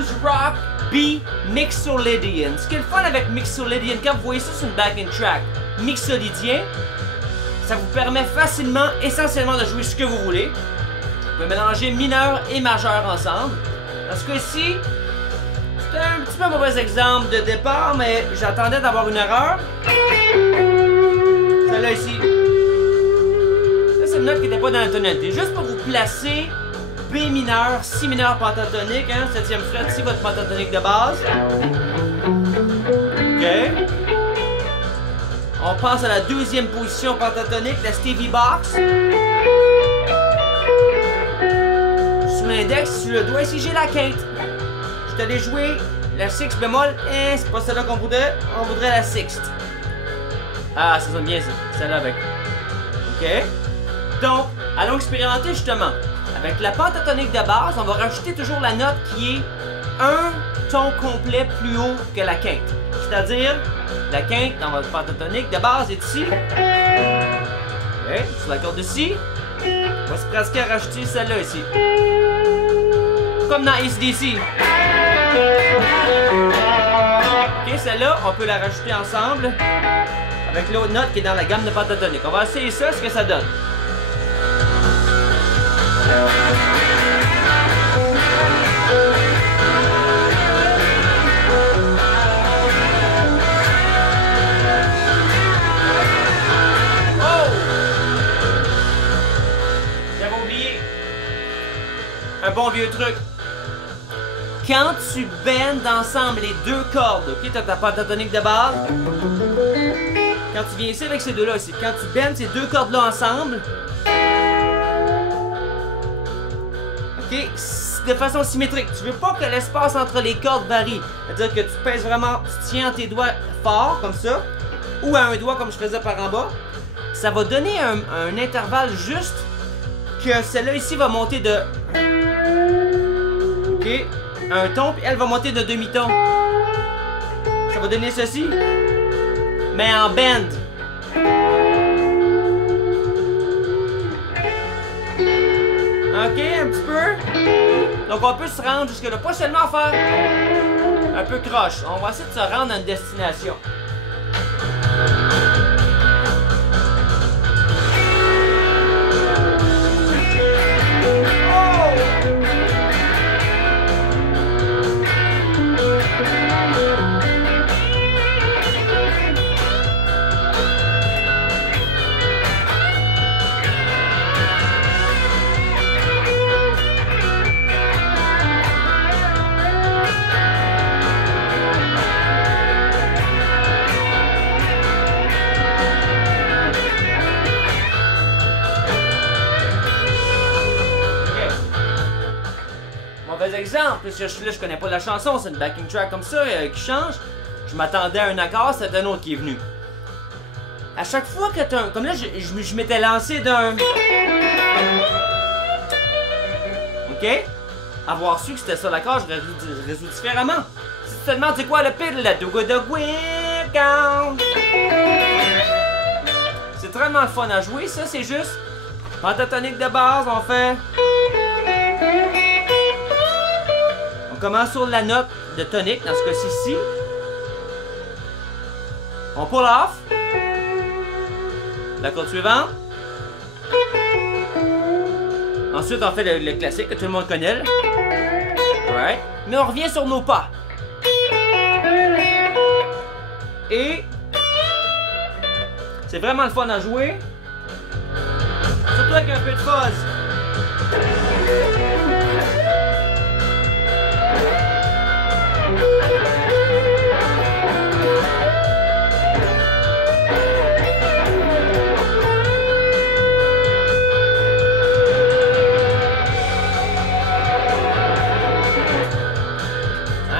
Blues Rock B Mixolydian. Ce qui est le fun avec Mixolydian, quand vous voyez ça sur une backing track, mixolydien, ça vous permet facilement, essentiellement, de jouer ce que vous voulez. Vous pouvez mélanger mineur et majeur ensemble. Dans ce cas-ci, c'est un petit peu un mauvais exemple de départ, mais j'attendais d'avoir une erreur. Celle-là ici. Ça, c'est une note qui n'était pas dans la tonalité. Juste pour vous placer B mineur, Si mineur pentatonique, hein, 7e fret, ici votre pentatonique de base. Ok. On passe à la deuxième position pentatonique, la Stevie Box. Sur l'index, sur le doigt, ici j'ai la quinte. Je t'allais jouer la sixte bémol, et c'est pas celle-là qu'on voudrait, on voudrait la sixte. Ah, ça sonne bien ça, celle-là avec. Ok. Donc, allons expérimenter justement. Avec la pentatonique de base, on va rajouter toujours la note qui est un ton complet plus haut que la quinte. C'est-à-dire, la quinte dans votre pentatonique de base est ici. Ok, sur la corde de Si, on va se pratiquer à rajouter celle-là ici. Comme dans AC/DC. Ok, celle-là, on peut la rajouter ensemble avec l'autre note qui est dans la gamme de pentatonique. On va essayer ça, ce que ça donne. Un bon vieux truc. Quand tu bendes ensemble les deux cordes, ok, t'as ta pentatonique de base. Quand tu viens ici avec ces deux-là ici, quand tu bendes ces deux cordes-là ensemble, ok, de façon symétrique. Tu veux pas que l'espace entre les cordes varie. C'est-à-dire que tu pèses vraiment, tu tiens tes doigts fort, comme ça, ou à un doigt, comme je faisais par en bas. Ça va donner un intervalle juste que celle-là ici va monter de... Ok, un ton, puis elle va monter de demi-ton. Ça va donner ceci, mais en bend. Ok, un petit peu. Donc on peut se rendre jusque là, pas seulement faire un peu croche. On va essayer de se rendre à une destination. Exemple, parce que là je connais pas la chanson, c'est une backing track comme ça qui change. Je m'attendais à un accord, c'est un autre qui est venu. À chaque fois que t'as un... Comme là, je m'étais lancé d'un... Ok? Avoir su que c'était ça l'accord, je résous différemment. Si tu te demandes c'est quoi le pire, la do the c'est vraiment le fun à jouer, ça c'est juste pentatonique de base, on fait... On commence sur la note de tonique, dans ce cas-ci ici. On pull off. La corde suivante. Ensuite, on fait le classique que tout le monde connaît. Ouais. Mais on revient sur nos pas. Et c'est vraiment le fun à jouer. Surtout avec un peu de fuzz.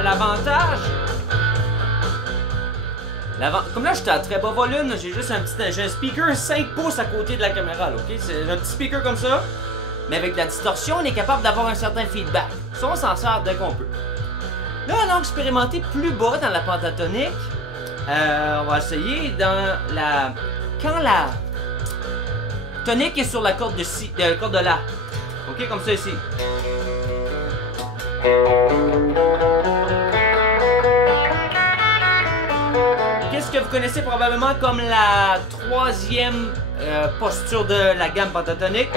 L'avantage, comme là j'étais à très bas volume, j'ai juste j'ai un speaker 5 pouces à côté de la caméra, là, ok? C'est un petit speaker comme ça, mais avec la distorsion, on est capable d'avoir un certain feedback. Ça, on s'en sert dès qu'on peut. Là, on a expérimenté plus bas dans la pentatonique. On va essayer dans la... Quand la tonique est sur la corde de Si, la corde de La. Ok, comme ça ici. ce que vous connaissez probablement comme la troisième posture de la gamme pentatonique.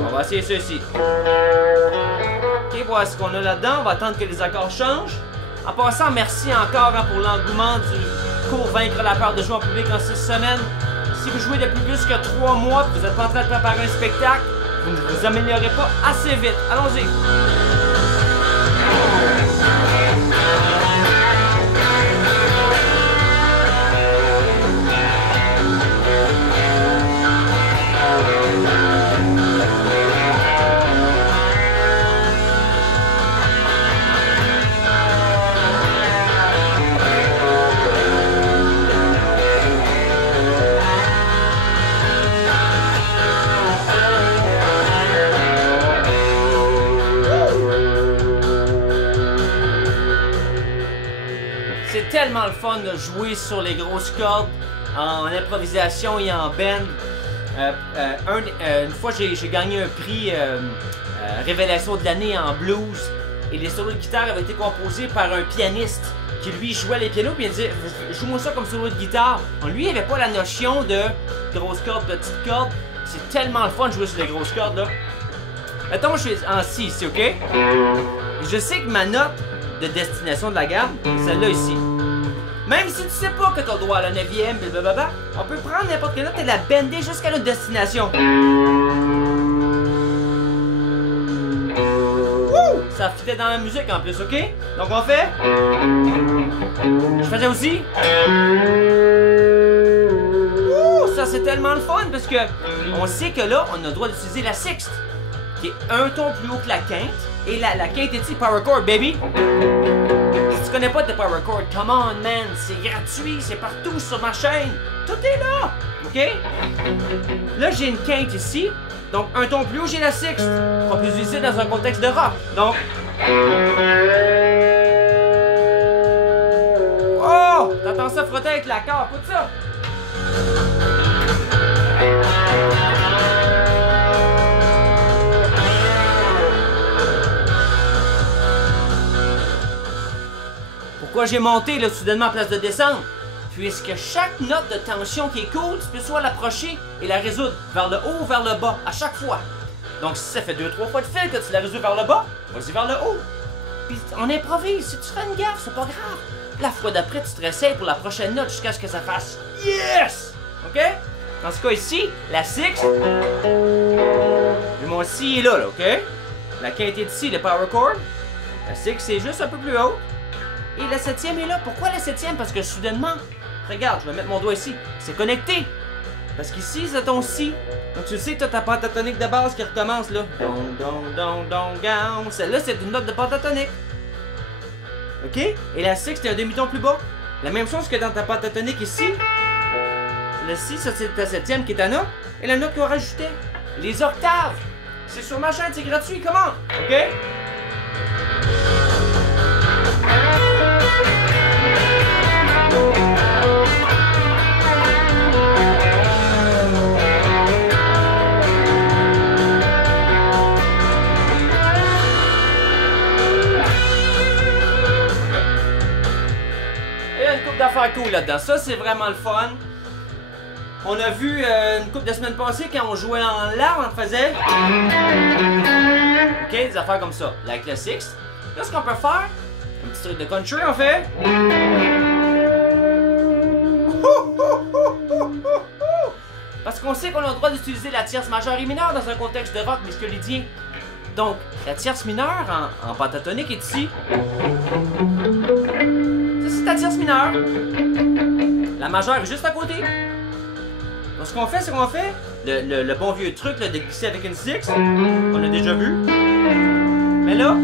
On va essayer ceci. Ok, voilà ce qu'on a là-dedans. On va attendre que les accords changent. En passant, merci encore pour l'engouement du cours Vaincre la peur de jouer en public en 6 semaines. Si vous jouez depuis plus que 3 mois et vous n'êtes pas en train de préparer un spectacle, vous ne vous améliorez pas assez vite. Allons-y! C'est tellement le fun de jouer sur les grosses cordes en improvisation et en band. Une fois, j'ai gagné un prix Révélation de l'année en blues et les solos de guitare avaient été composés par un pianiste qui lui jouait les pianos puis il disait joue-moi ça comme solo de guitare. Lui, il avait pas la notion de grosses cordes, petites cordes. C'est tellement le fun de jouer sur les grosses cordes là. Mettons, je suis en si ici, ok? Je sais que ma note de destination de la gamme, c'est celle-là ici. Même si tu sais pas que t'as droit à la 9e, blablabla, on peut prendre n'importe quelle note et la bender jusqu'à notre destination. Wouh! Ça fitait dans la musique en plus, ok? Donc on fait... Je faisais aussi... Wouh! Ça c'est tellement le fun parce que on sait que là, on a le droit d'utiliser la sixte, qui est un ton plus haut que la quinte. Et la quinte est ici, power chord, baby! Si tu connais pas de power chord, come on, man! C'est gratuit, c'est partout sur ma chaîne! Tout est là! Ok? Là, j'ai une quinte ici. Donc, un ton plus haut, j'ai la sixte. On peut l'utiliser dans un contexte de rock. Donc... Oh! T'entends ça frotter avec l'accord, écoute ça! Pourquoi j'ai monté là soudainement à place de descendre? Puisque chaque note de tension qui est cool, tu peux soit l'approcher et la résoudre vers le haut ou vers le bas, à chaque fois. Donc si ça fait 2-3 fois de fil que tu la résous vers le bas, vas-y vers le haut. Puis on improvise, si tu fais une gaffe, c'est pas grave. La fois d'après, tu te réessayes pour la prochaine note jusqu'à ce que ça fasse yes! Ok? Dans ce cas ici, la sixth, mon si est là, ok? La quinte est ici, le power chord. La sixth, c'est juste un peu plus haut. Et la septième est là. Pourquoi la septième? Parce que soudainement, regarde, je vais mettre mon doigt ici. C'est connecté. Parce qu'ici, c'est ton si. Donc tu sais, tu as ta pentatonique de base qui recommence là. Don, don, don, don, don. Celle-là, c'est une note de pentatonique. Ok? Et la sixth, c'est un demi-ton plus bas. La même chose que dans ta pentatonique ici. Le si, ça c'est ta septième qui est ta note. Et la note qu'on rajoutait. Les octaves. C'est sur ma chaîne, c'est gratuit. Comment? Ok? D'affaires cool là-dedans. Ça, c'est vraiment le fun. On a vu une couple de semaines passées quand on jouait en La, on faisait. Ok, des affaires comme ça. Like le sixth. Là, ce qu'on peut faire, un petit truc de country, on fait. Parce qu'on sait qu'on a le droit d'utiliser la tierce majeure et mineure dans un contexte de rock musculidien. Donc, la tierce mineure en pentatonique est ici. C'est ta tierce mineure. La majeure est juste à côté. Donc ce qu'on fait, c'est qu'on fait le bon vieux truc là, de glisser avec une sixth, qu'on a déjà vu. Mais là,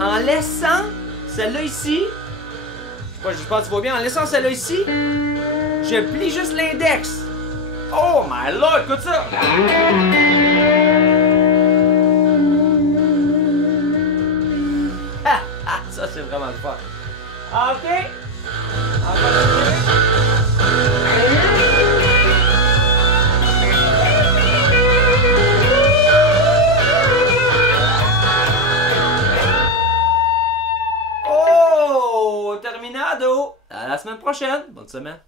en laissant celle-là ici, je pense que tu vois bien, en laissant celle-là ici, je plie juste l'index. Oh my lord, écoute ça! Ça, c'est vraiment le fun. OK. Encore un truc. Oh! prochaine. Bonne semaine.